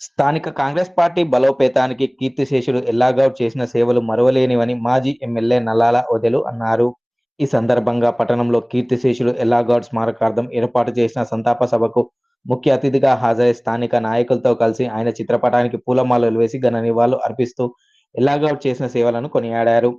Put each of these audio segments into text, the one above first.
స్థానిక కాంగ్రెస్ పార్టీ బలోపేతానికి కీర్తిశేషుడు ఎల్లాగౌడ్ చేసిన సేవలు మరువలేనివని మాజీ ఎమ్మెల్యే నల్లాల ఒదెలు అన్నారు. ఈ సందర్భంగా పట్టణంలో కీర్తిశేషుడు ఎల్లాగౌడ్ స్మారకార్థం ఏర్పాటు చేసిన సంతాప సభకు ముఖ్య అతిథిగా హాజరై స్థానిక నాయకులతో కలిసి ఆయన చిత్రపటానికి పూలమాలలు వేసి ఘన నివాళులు అర్పిస్తూ ఎల్లాగౌడ్ చేసిన సేవలను కొనియాడారు.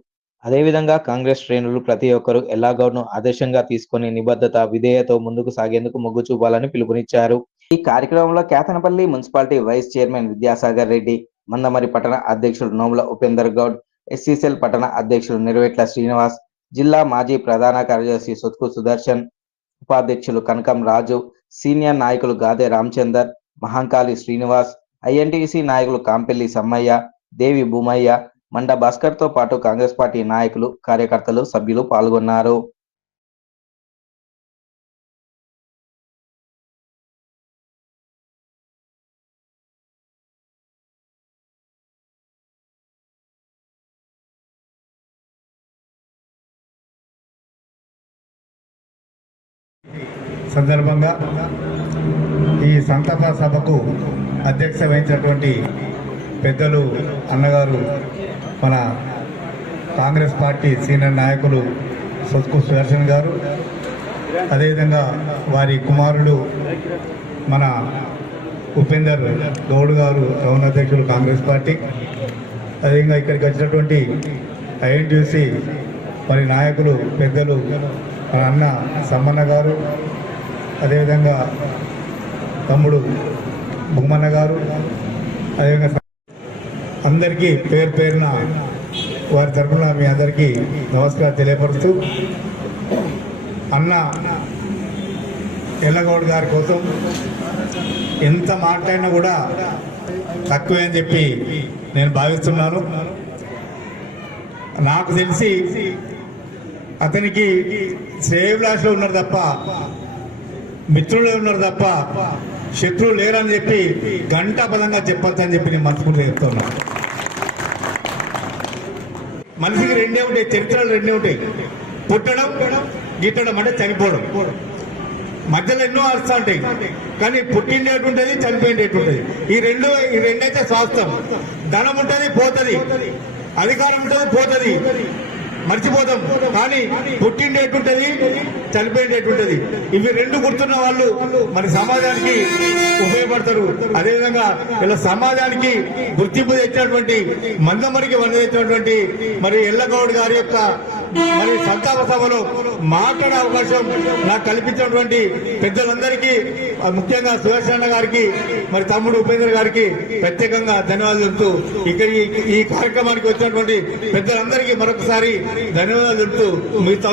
అదేవిధంగా కాంగ్రెస్ శ్రేణులు ప్రతి ఒక్కరూ ఎల్లాగౌడ్ను ఆదర్శంగా తీసుకొని నిబద్ధత విధేయతో ముందుకు సాగేందుకు మొగ్గు చూపాలని పిలుపునిచ్చారు. ఈ కార్యక్రమంలో Kethanpalli municipality vice chairman Vidyasagar Reddy Mandamarri పట్టణ అధ్యక్షుడు నోముల ఉపేందర్ గౌడ్ ఎస్సీసీఎల్ పట్టణ అధ్యక్షుడు నిర్వేట్ల శ్రీనివాస్ జిల్లా మాజీ ప్రధాన కార్యదర్శి సొత్కు సుదర్శన్ ఉపాధ్యక్షులు కనకం రాజు సీనియర్ నాయకులు గాదే రామచందర్ మహంకాళి శ్రీనివాస్ ఐఎన్టీసీ నాయకులు కాంపెల్లి సమ్మయ్య దేవి భూమయ్య మండ భాస్కర్తో పాటు కాంగ్రెస్ పార్టీ నాయకులు కార్యకర్తలు సభ్యులు పాల్గొన్నారు. సందర్భంగా ఈ సంతాప సభకు అధ్యక్ష వహించినటువంటి పెద్దలు అన్నగారు మన కాంగ్రెస్ పార్టీ సీనియర్ నాయకులు సొత్కు సుదర్శన్ గారు అదేవిధంగా వారి కుమారుడు మన ఉపేందర్ గౌడ్ గారు టౌన్ అధ్యక్షులు కాంగ్రెస్ పార్టీ అదేవిధంగా ఇక్కడికి వచ్చినటువంటి ఐఎన్టీసీ మరి నాయకులు పెద్దలు మన అన్న సమ్మన్న గారు అదేవిధంగా తమ్ముడు బొమ్మన్న గారు అదేవిధంగా అందరికీ పేరు పేరున వారి తరఫున మీ అందరికీ నమస్కారం తెలియపరుస్తూ అన్న ఎల్లగౌడ్ గారి కోసం ఎంత మాట్లాడినా కూడా తక్కువే అని చెప్పి నేను భావిస్తున్నాను. నాకు తెలిసి అతనికి శ్రేయభిలాషలో ఉన్నారు తప్ప మిత్రులే ఉన్నారు తప్ప శత్రువు లేరని చెప్పి గంటా పదంగా చెప్పొద్దని చెప్పి నేను మనసుకుంటే చెప్తున్నా మనిషికి రెండే ఉంటాయి చరిత్రలు రెండే ఉంటాయి. పుట్టడం గిట్టడం అంటే చనిపోవడం. మధ్యలో ఎన్నో అర్థం ఉంటాయి. కానీ పుట్టిండేటు ఉంటుంది చనిపోయిండేటు ఉంటుంది ఈ రెండు ఈ రెండైతే స్వాస్థం ధనం ఉంటుంది పోతుంది. అధికారం ఉంటుంది పోతుంది. మర్చిపోతాం. కానీ పుట్టిండేటుంటది చనిపోయేటట్టుంటది ఇవి రెండు గుర్తున్న వాళ్ళు మన సమాజానికి ఉపయోగపడతారు. అదేవిధంగా ఇలా సమాజానికి గుర్తింపు తెచ్చినటువంటి మందమరికి వంద తెచ్చినటువంటి మరి ఎల్లగౌడ్ గారి యొక్క మరి సంతాప సభలో మాట్లాడే అవకాశం నాకు కల్పించినటువంటి పెద్దలందరికీ ముఖ్యంగా సుదర్శన గారికి మరి తమ్ముడు ఉపేంద్ర గారికి ప్రత్యేకంగా ధన్యవాదాలు చెప్తూ ఇక్కడ ఈ- ఈ కార్యక్రమానికి వచ్చినటువంటి పెద్దలందరికీ మరొకసారి ధన్యవాదాలు చెప్తూ మిగతా